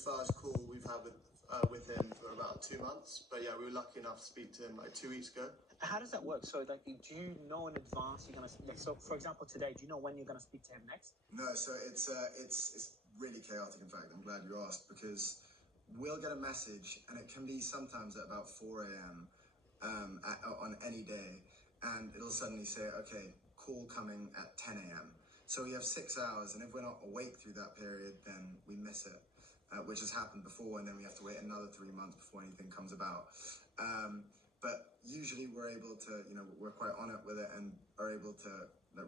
first call we've had with him for about 2 months. But yeah, we were lucky enough to speak to him like 2 weeks ago. How does that work? So, like, do you know in advance you're gonna? Like, so, for example, today, do you know when you're gonna speak to him next? No, so it's really chaotic. In fact, I'm glad you asked, because we'll get a message, and it can be sometimes at about 4 a.m. On any day, and it'll suddenly say, okay, call coming at 10 a.m. So we have 6 hours, and if we're not awake through that period, then we miss it, which has happened before, and then we have to wait another 3 months before anything comes about. But usually we're able to, we're quite on it with it and are able to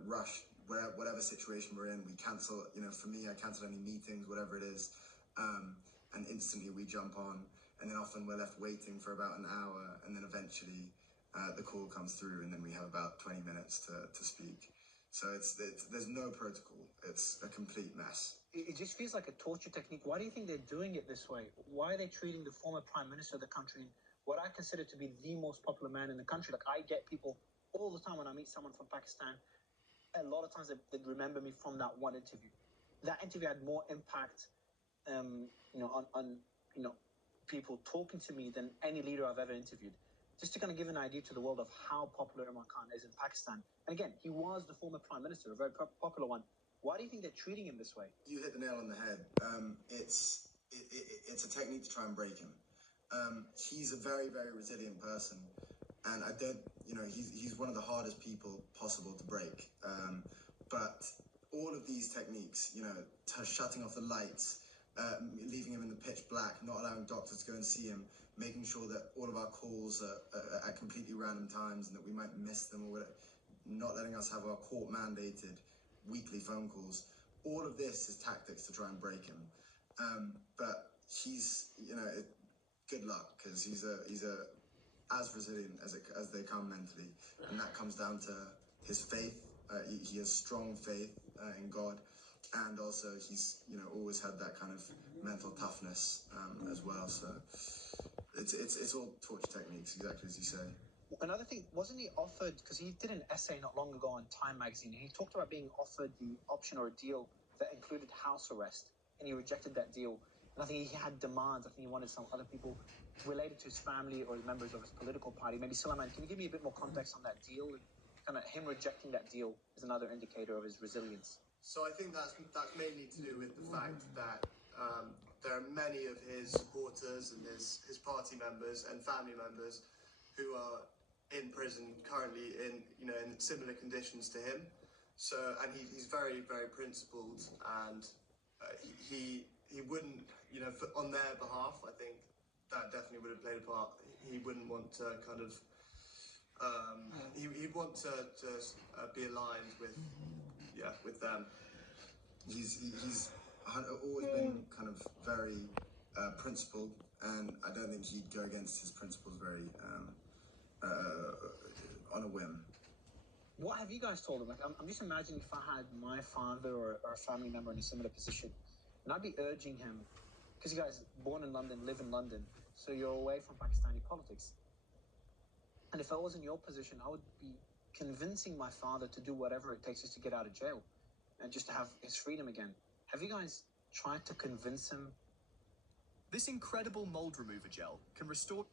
rush whatever situation we're in. We cancel, for me, I cancel any meetings, whatever it is, and instantly we jump on. And then often we're left waiting for about an hour, and then eventually the call comes through, and then we have about 20 minutes to speak. So there's no protocol. It's a complete mess. It just feels like a torture technique. Why do you think they're doing it this way? Why are they treating the former prime minister of the country, what I consider to be the most popular man in the country? Like, I get people all the time when I meet someone from Pakistan, a lot of times they remember me from that one interview. That interview had more impact, on people talking to me than any leader I've ever interviewed. Just to kind of give an idea to the world of how popular Imran Khan is in Pakistan. And again, he was the former prime minister, a very popular one. Why do you think they're treating him this way? You hit the nail on the head. It's a technique to try and break him. He's a very, very resilient person, and he's one of the hardest people possible to break. But all of these techniques, shutting off the lights, leaving him in the pitch black, not allowing doctors to go and see him, making sure that all of our calls are at completely random times and that we might miss them, or whatever, not letting us have our court-mandated weekly phone calls. All of this is tactics to try and break him. But he's, good luck, because he's as resilient as they come mentally, and that comes down to his faith. He has strong faith in God, and also he's always had that kind of mental toughness as well. So it's all torture techniques, exactly as you say. Another thing, wasn't he offered, because he did an essay not long ago on Time magazine, and he talked about being offered the option or a deal that included house arrest, and he rejected that deal. And I think he had demands. I think he wanted some other people related to his family or members of his political party. Maybe Sulaiman, can you give me a bit more context on that deal? Kind of him rejecting that deal is another indicator of his resilience. So I think that's mainly to do with the fact that there are many of his supporters and his party members and family members who are in prison currently in similar conditions to him. So, and he's very, very principled, and he wouldn't, on their behalf, I think that definitely would have played a part. He wouldn't want to kind of, he'd want to be aligned with them. He's always been kind of very principled, and I don't think he'd go against his principles very on a whim. What have you guys told him? Like, I'm just imagining if I had my father or a family member in a similar position, and I'd be urging him, because you guys born in London, live in London, so you're away from Pakistani politics. And if I was in your position, I would be convincing my father to do whatever it takes just to get out of jail and just to have his freedom again. Have you guys tried to convince him? This incredible mold remover gel can restore